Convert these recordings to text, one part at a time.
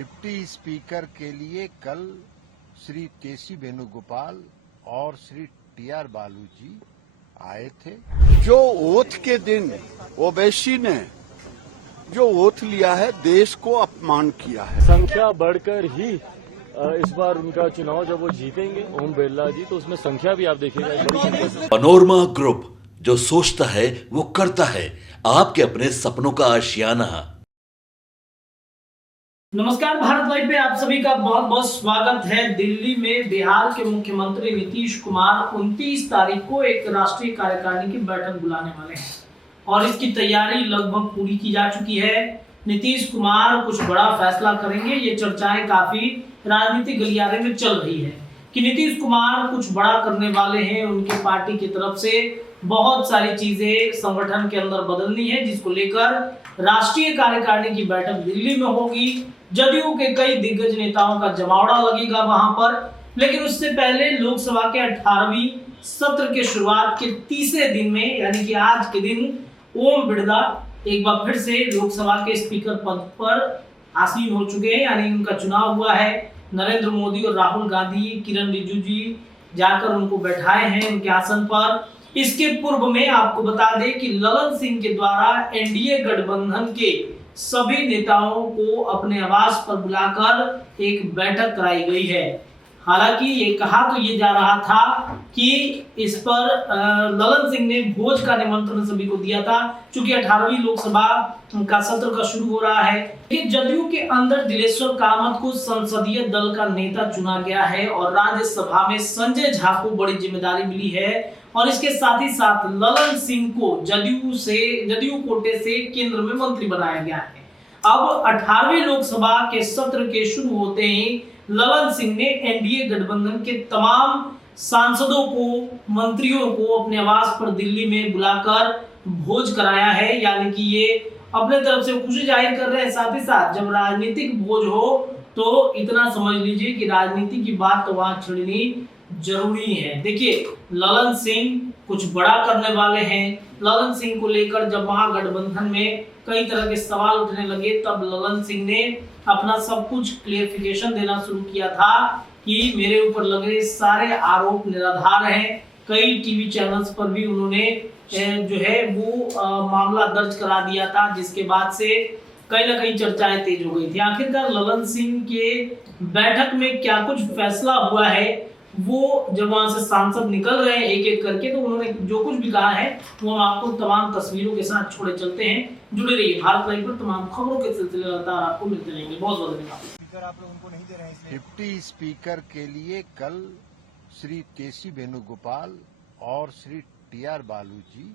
Deputy speaker के लिए कल श्री केसी वेणुगोपाल और श्री टी.आर. बालू जी आए थे। जो ओथ के दिन ओवैसी ने जो ओथ लिया है, देश को अपमान किया है। संख्या बढ़कर ही इस बार उनका चुनाव जब वो जीतेंगे ओम बिरला जी, तो उसमें संख्या भी आप देखिएगा। पनोरमा ग्रुप, जो सोचता है वो करता है। आपके अपने सपनों का आशियाना। नमस्कार, भारत लाइव पे आप सभी का बहुत बहुत स्वागत है। दिल्ली में बिहार के मुख्यमंत्री नीतीश कुमार 29 तारीख को एक राष्ट्रीय कार्यकारिणी की बैठक बुलाने वाले हैं और इसकी तैयारी लगभग पूरी की जा चुकी है। नीतीश कुमार कुछ बड़ा फैसला करेंगे, ये चर्चाएं काफी राजनीतिक गलियारे में चल रही है कि नीतीश कुमार कुछ बड़ा करने वाले हैं। उनके पार्टी की तरफ से बहुत सारी चीजें संगठन के अंदर बदलनी है, जिसको लेकर राष्ट्रीय कार्यकारिणी की बैठक दिल्ली में होगी। जदयू के कई दिग्गज नेताओं का जमावड़ा लगेगा वहां पर, लेकिन उससे पहले लोकसभा के 18वीं सत्र के शुरुआत के तीसरे दिन में, यानी कि आज के दिन ओम बिरला एक बार फिर से लोकसभा के स्पीकर पद पर आसीन हो चुके हैं, यानी उनका चुनाव हुआ है। नरेंद्र मोदी और राहुल गांधी, किरण रिजिजू जी जाकर उनको बैठाए हैं उनके आसन पर। इसके पूर्व में आपको बता दें कि ललन सिंह के द्वारा एनडीए गठबंधन के सभी नेताओं को अपने आवास पर बुलाकर एक बैठक कराई गई है। हालांकि ये कहा तो ये जा रहा था कि इस पर ललन सिंह ने भोज का निमंत्रण सभी को दिया था, क्योंकि 18वीं लोकसभा का सत्र का शुरू हो रहा है। जदयू के अंदर दिलेश्वर कामत को संसदीय दल का नेता चुना गया है और राज्यसभा में संजय झा को बड़ी जिम्मेदारी मिली है और इसके साथ ही साथ ललन सिंह को जदयू कोटे से केंद्र में मंत्री बनाया गया है। अब 18वीं लोकसभा के सत्र के शुरू होते ही ललन सिंह ने एनडीए गठबंधन के तमाम सांसदों को, मंत्रियों को अपने आवास पर दिल्ली में बुलाकर भोज कराया है, यानी कि ये अपने तरफ से खुशी जाहिर कर रहे हैं। साथ ही साथ जब राजनीतिक भोज हो तो इतना समझ लीजिए कि राजनीति की बात तो वहां छिड़नी जरूरी है। देखिए, ललन सिंह कुछ बड़ा करने वाले हैं। ललन सिंह को लेकर जब वहां गठबंधन में कई तरह के सवाल उठने लगे, तब ललन सिंह ने अपना सब कुछ क्लियरिफिकेशन देना शुरू किया था कि मेरे ऊपर लगे सारे आरोप निराधार हैं। कई टीवी चैनल्स पर भी उन्होंने जो है वो मामला दर्ज करा दिया था, जिसके बाद से कहीं ना कहीं चर्चाएं तेज हो गई थी। आखिरकार ललन सिंह के बैठक में क्या कुछ फैसला हुआ है, वो जब वहां से सांसद निकल रहे हैं एक एक करके, तो उन्होंने जो कुछ भी कहा है वो हम आपको तमाम तस्वीरों के साथ छोड़े चलते हैं। जुड़े रहिए, भारत लाइव पर तमाम खबरों के सिलसिले लगातार आपको मिलते रहेंगे। बहुत बहुत धन्यवाद। आप लोग उनको नहीं दे रहे हैं। डिप्टी स्पीकर के लिए कल श्री केसी वेणुगोपाल और श्री टी.आर. बालू जी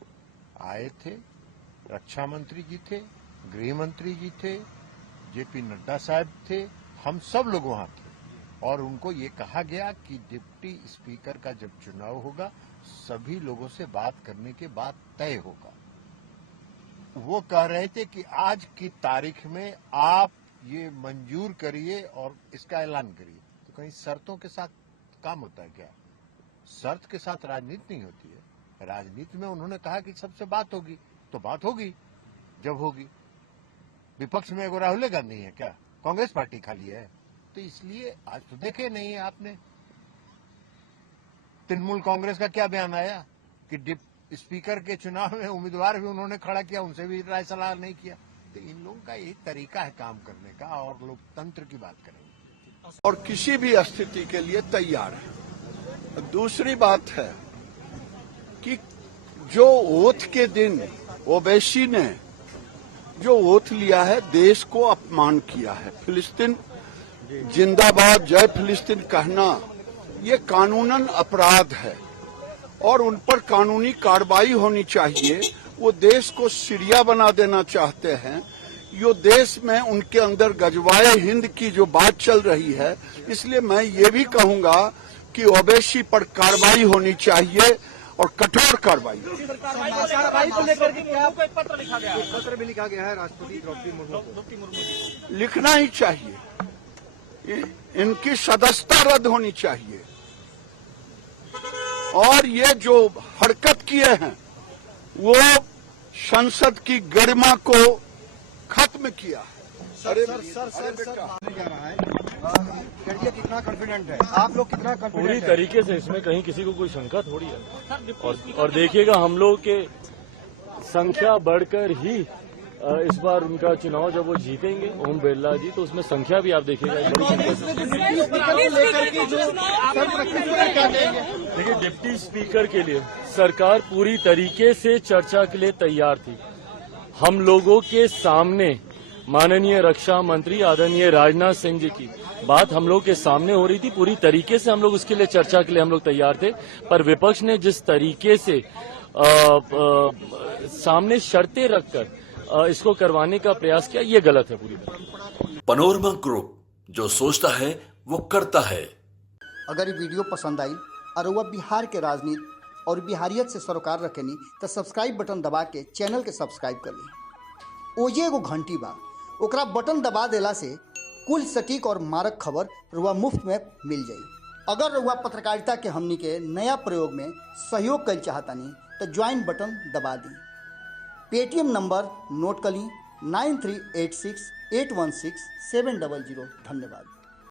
आए थे। रक्षा मंत्री जी थे, गृह मंत्री जी थे, जेपी नड्डा साहब थे, हम सब लोग वहां थे और उनको ये कहा गया कि डिप्टी स्पीकर का जब चुनाव होगा सभी लोगों से बात करने के बाद तय होगा। वो कह रहे थे कि आज की तारीख में आप ये मंजूर करिए और इसका ऐलान करिए। तो कहीं शर्तों के साथ काम होता है क्या? शर्त के साथ राजनीति नहीं होती है। राजनीति में उन्होंने कहा कि सबसे बात होगी, तो बात होगी जब होगी। विपक्ष में एगो राहुल गांधी है क्या? कांग्रेस पार्टी खाली है? तो इसलिए आज तो देखे नहीं है आपने तृणमूल कांग्रेस का क्या बयान आया कि स्पीकर के चुनाव में उम्मीदवार भी उन्होंने खड़ा किया, उनसे भी राय सलाह नहीं किया। तो इन लोगों का यही तरीका है काम करने का, और लोकतंत्र की बात करेंगे और किसी भी स्थिति के लिए तैयार है। दूसरी बात है कि जो ओथ के दिन ओवैसी ने जो ओथ लिया है, देश को अपमान किया है। फिलिस्तीन जिंदाबाद, जय फिलिस्तीन कहना ये कानूनन अपराध है और उन पर कानूनी कार्रवाई होनी चाहिए। वो देश को सीरिया बना देना चाहते हैं। यो देश में उनके अंदर गजवाए हिंद की जो बात चल रही है, इसलिए मैं ये भी कहूंगा कि ओवैसी पर कार्रवाई होनी चाहिए और कठोर कार्रवाई। को लेकर के क्या पत्र लिखा गया है? पत्र भी लिखा गया है राष्ट्रपति द्रौपदी मुर्मू। लिखना ही चाहिए, इनकी सदस्यता रद्द होनी चाहिए और ये जो हरकत किए हैं वो संसद की गरिमा को खत्म किया है। मानने जा रहा है करिए, कितना कॉन्फिडेंट है आप लोग, कितना पूरी कॉन्फिडेंट है? तरीके से इसमें कहीं किसी को कोई शंका थोड़ी है। और देखिएगा हम लोग के संख्या बढ़कर ही इस बार उनका चुनाव जब वो जीतेंगे ओम बिरला जी, तो उसमें संख्या भी आप देखिएगा एक बड़ी संख्या से। देखिए, डिप्टी स्पीकर के लिए सरकार पूरी तरीके से चर्चा के लिए तैयार थी। हम लोगों के सामने माननीय रक्षा मंत्री आदरणीय राजनाथ सिंह जी की बात हम लोग के सामने हो रही थी, पूरी तरीके से हम लोग उसके लिए चर्चा के लिए हम लोग तैयार थे। पर विपक्ष ने जिस तरीके से सामने शर्तें रखकर इसको करवाने का प्रयास किया, ये गलत है पूरी तरह। पनोरमा ग्रुप, जो सोचता है वो करता है। अगर ये वीडियो पसंद आई और वह बिहार के राजनीति और बिहारियत से सरोकार रखेनी तो सब्सक्राइब बटन दबा के चैनल के सब्सक्राइब कर ली। ओजे एगो घंटी बा, ओकरा बटन दबा देला से कुल सटीक और मारक खबर रुआ मुफ्त में मिल जाई। अगर रुआ पत्रकारिता के हमनी के नया प्रयोग में सहयोग कर चाहतानी तो ज्वाइन बटन दबा दी। पेटीएम नंबर नोट कर ली 9386816700। धन्यवाद।